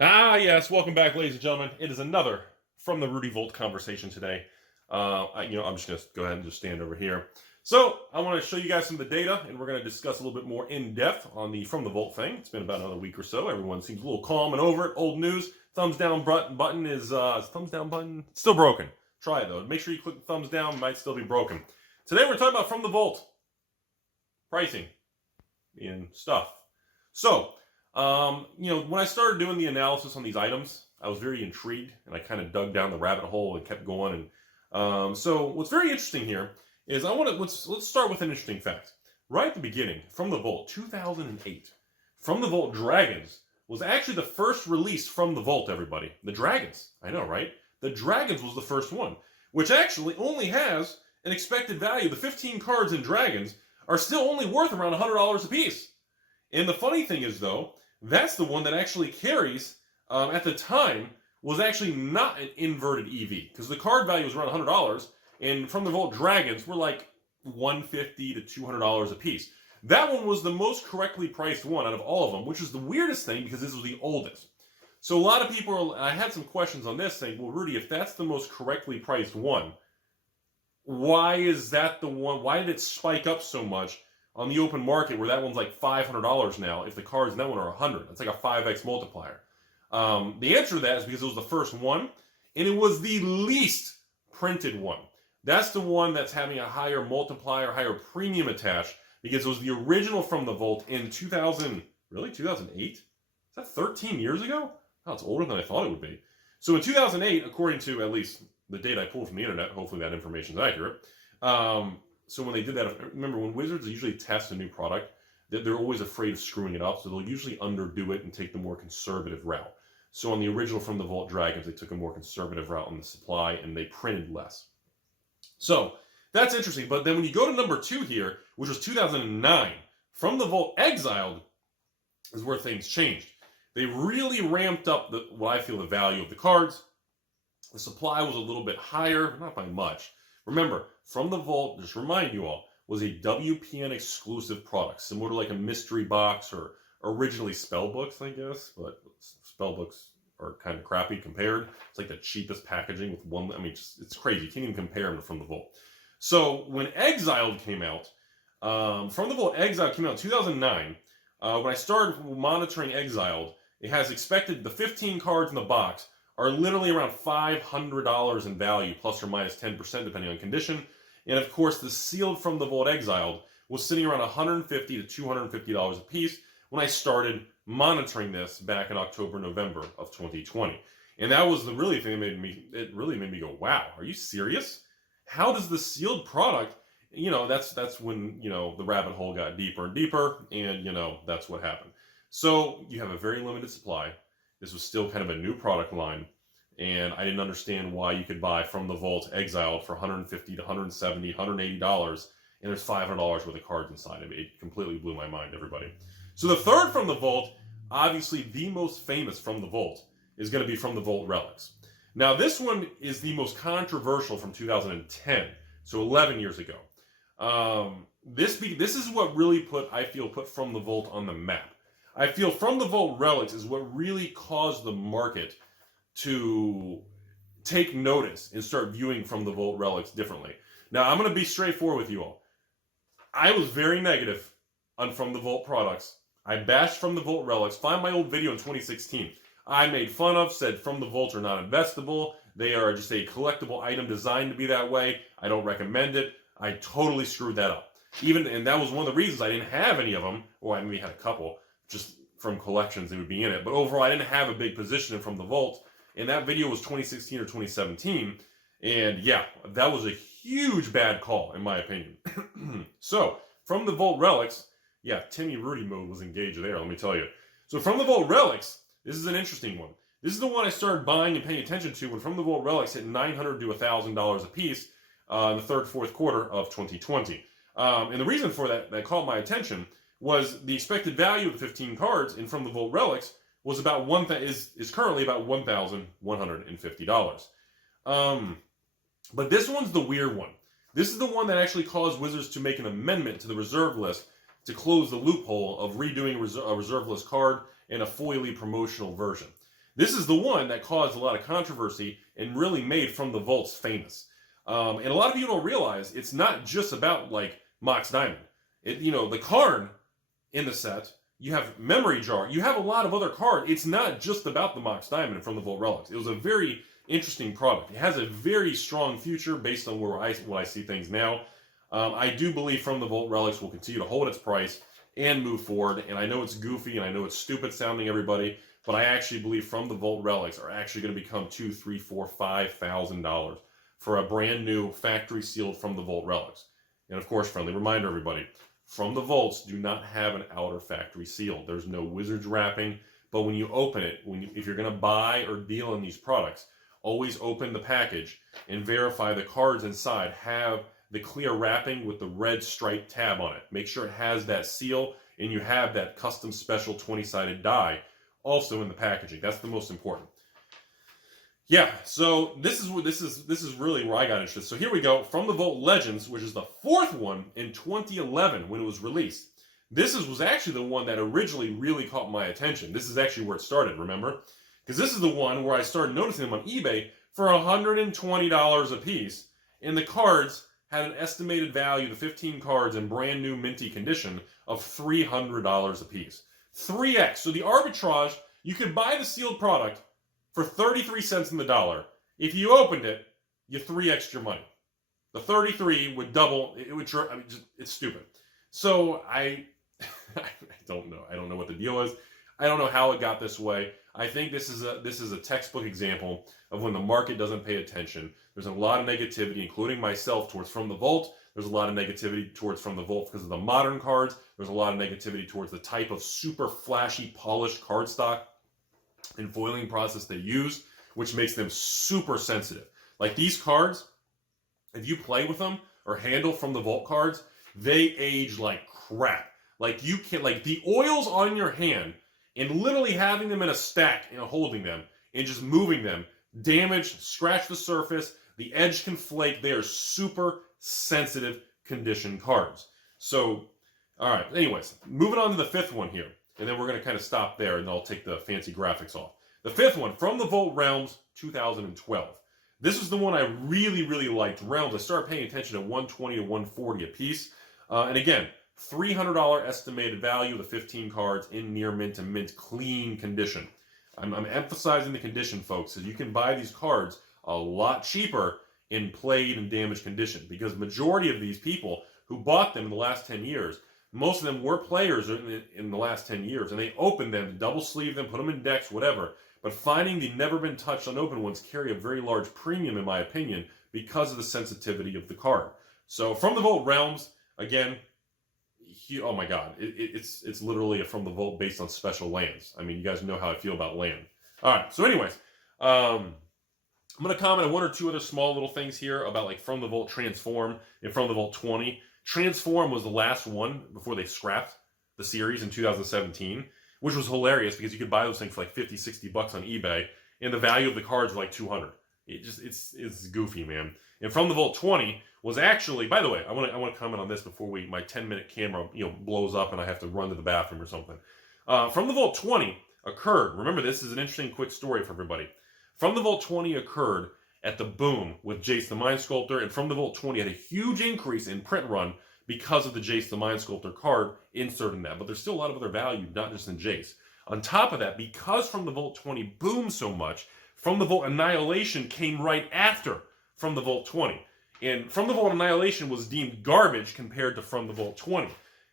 Yes, welcome back, ladies and gentlemen. It is another From the Rudy Volt conversation today. I'm just going to go ahead and just stand over here. So, I want to show you guys some of the data, and we're going to discuss a little bit more in depth on the From the Volt thing. It's been about another week or so. Everyone seems a little calm and over it. Old news. Thumbs down button is thumbs down button still broken. Try it though. Make sure you click the thumbs down. It might still be broken. Today we're talking about From the Volt pricing and stuff. So, when I started doing the analysis on these items, I was very intrigued, and I kind of dug down the rabbit hole and kept going. And so, what's very interesting here is let's start with an interesting fact. Right at the beginning, From the Vault, 2008, From the Vault Dragons was actually the first release from the Vault. Everybody, the Dragons, I know, right? The Dragons was the first one, which actually only has an expected value. The 15 cards in Dragons are still only worth around $100 a piece. And the funny thing is, though, that's the one that actually carries, at the time, was actually not an inverted EV. Because the card value was around $100, and From the Vault Dragons were like $150 to $200 a piece. That one was the most correctly priced one out of all of them, which is the weirdest thing because this was the oldest. So a lot of people, I had some questions on this saying, well, Rudy, if that's the most correctly priced one, why is that the one? Why did it spike up so much on the open market where that one's like $500 now if the cards in that one are $100? That's like a 5x multiplier. The answer to that is because it was the first one, and it was the least printed one. That's the one that's having a higher multiplier, higher premium attached, because it was the original From the Vault in 2000, really, 2008? Is that 13 years ago? Oh, it's older than I thought it would be. So in 2008, according to at least the data I pulled from the internet, hopefully that information is accurate, so when they did that, remember when Wizards usually test a new product, they're always afraid of screwing it up, so they'll usually underdo it and take the more conservative route. So on the original From the Vault Dragons, they took a more conservative route on the supply, and they printed less. So that's interesting. But then when you go to number 2 here, which was 2009, From the Vault Exiled is where things changed. They really ramped up what I feel the value of the cards. The supply was a little bit higher, not by much. Remember, From the Vault, just remind you all, was a WPN exclusive product, similar to like a mystery box or originally spell books, I guess, but spell books are kind of crappy compared. It's like the cheapest packaging with one, it's crazy. You can't even compare them to From the Vault. So when Exiled came out, From the Vault Exiled came out in 2009. When I started monitoring Exiled, it has expected the 15 cards in the box are literally around $500 in value, plus or minus 10% depending on condition. And of course, the sealed From the Vault Exiled was sitting around $150 to $250 a piece when I started monitoring this back in October, November of 2020. And that was the really thing that really made me go, wow, are you serious? How does the sealed product, that's when, the rabbit hole got deeper and deeper, and, that's what happened. So you have a very limited supply. This was still kind of a new product line, and I didn't understand why you could buy From the Vault Exiled for $150 to $170, $180, and there's $500 worth of cards inside of it. It completely blew my mind, everybody. So the third From the Vault, obviously the most famous From the Vault, is going to be From the Vault Relics. Now this one is the most controversial from 2010, so 11 years ago. This is what really put From the Vault on the map. I feel From the Vault Relics is what really caused the market to take notice and start viewing From the Vault Relics differently. Now, I'm going to be straightforward with you all. I was very negative on From the Vault products. I bashed From the Vault Relics. Find my old video in 2016. I made fun of, said From the Vault are not investable. They are just a collectible item designed to be that way. I don't recommend it. I totally screwed that up. And that was one of the reasons I didn't have any of them. Well, I maybe had a couple, just from collections they would be in it. But overall, I didn't have a big position in From the Vault. And that video was 2016 or 2017. And yeah, that was a huge bad call, in my opinion. So, From the Vault Relics, yeah, Timmy Rudy mode was engaged there, let me tell you. So From the Vault Relics, this is an interesting one. This is the one I started buying and paying attention to when From the Vault Relics hit $900 to $1,000 a piece in the third, fourth quarter of 2020. And the reason for that caught my attention was the expected value of the 15 cards in From the Vault Relics was is currently about $1,150. But this one's the weird one. This is the one that actually caused Wizards to make an amendment to the reserve list to close the loophole of redoing a reserve list card in a foily promotional version. This is the one that caused a lot of controversy and really made From the Vaults famous. And a lot of people don't realize it's not just about like Mox Diamond. The Karn in the set, you have Memory Jar, you have a lot of other cards. It's not just about the Mox Diamond From the Vault Relics. It was a very interesting product. It has a very strong future based on what I see things now. I do believe From the Vault Relics will continue to hold its price and move forward. And I know it's goofy and I know it's stupid sounding, everybody, but I actually believe From the Vault Relics are actually going to become $2,000, $3,000, $4,000, $5,000 for a brand new factory sealed From the Vault Relics. And of course, friendly reminder, everybody, From the Vaults do not have an outer factory seal. There's no Wizards wrapping, but when you open it, if you're going to buy or deal in these products, always open the package and verify the cards inside have the clear wrapping with the red striped tab on it. Make sure it has that seal and you have that custom special 20-sided die also in the packaging. That's the most important. Yeah, so this is really where I got interested. So here we go, From the Vault Legends, which is the fourth one in 2011 when it was released. This was actually the one that originally really caught my attention. This is actually where it started, remember? Because this is the one where I started noticing them on eBay for $120 a piece, and the cards had an estimated value, the 15 cards in brand new minty condition, of $300 a piece. 3x. So the arbitrage, you could buy the sealed product for 33 cents in the dollar. If you opened it, you 3x your money. The 33 would double. It would. I mean, it's stupid. So I don't know. I don't know what the deal is. I don't know how it got this way. I think this is a textbook example of when the market doesn't pay attention. There's a lot of negativity, including myself, towards From the Vault. There's a lot of negativity towards From the Vault because of the modern cards. There's a lot of negativity towards the type of super flashy, polished cardstock and foiling process they use, which makes them super sensitive. Like these cards, if you play with them or handle From the Vault cards, they age like crap. Like you can, like the oils on your hand and literally having them in a stack and holding them and just moving them, damage, scratch the surface, the edge can flake. They are super sensitive condition cards. So, all right, anyways, moving on to the fifth one here. And then we're going to kind of stop there, and I'll take the fancy graphics off. The fifth one, From the Vault Realms 2012. This is the one I really, really liked. Realms, I started paying attention to $120 to $140 a piece. And again, $300 estimated value of the 15 cards in near mint to mint clean condition. I'm emphasizing the condition, folks, so you can buy these cards a lot cheaper in played and damaged condition, because majority of these people who bought them in the last 10 years, most of them were players in the last 10 years, and they opened them, double sleeve them, put them in decks, whatever. But finding the never been touched unopened ones carry a very large premium, in my opinion, because of the sensitivity of the card. So From the Vault Realms, again, oh my god, it's literally a From the Vault based on special lands. I mean, you guys know how I feel about land. All right, so anyways, I'm going to comment on one or two other small little things here about like From the Vault Transform and From the Vault 20. Transform was the last one before they scrapped the series in 2017, which was hilarious because you could buy those things for like 50, 60 bucks on eBay, and the value of the cards were like 200. It's goofy, man. And From the Vault 20 was actually, by the way, I want to comment on this before my 10-minute camera blows up and I have to run to the bathroom or something. From the Vault 20 occurred. Remember, this is an interesting quick story for everybody. From the Vault 20 occurred at the boom with Jace the Mind Sculptor, and From the Vault 20 had a huge increase in print run because of the Jace the Mind Sculptor card insert in that. But there's still a lot of other value, not just in Jace. On top of that, because From the Vault 20 boomed so much, From the Vault Annihilation came right after From the Vault 20. And From the Vault Annihilation was deemed garbage compared to From the Vault 20.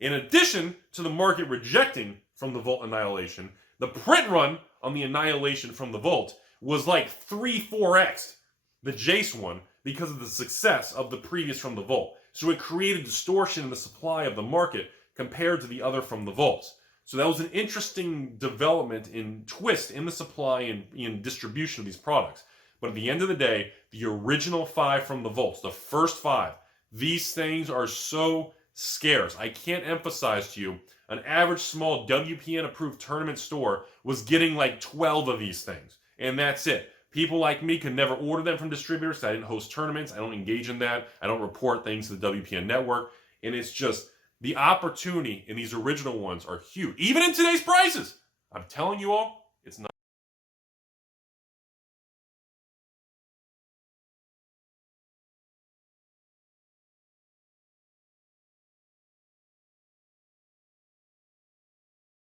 In addition to the market rejecting From the Vault Annihilation, the print run on the Annihilation From the Vault was like 3-4x the Jace one because of the success of the previous From the Vault. So it created distortion in the supply of the market compared to the other From the Vaults. So that was an interesting development in twist in the supply and in distribution of these products. But at the end of the day, the original 5 From the Vaults, the first 5, these things are so scarce. I can't emphasize to you, an average small WPN approved tournament store was getting like 12 of these things. And that's it. People like me could never order them from distributors. I didn't host tournaments. I don't engage in that. I don't report things to the WPN network. And it's just, the opportunity in these original ones are huge. Even in today's prices. I'm telling you all, it's not.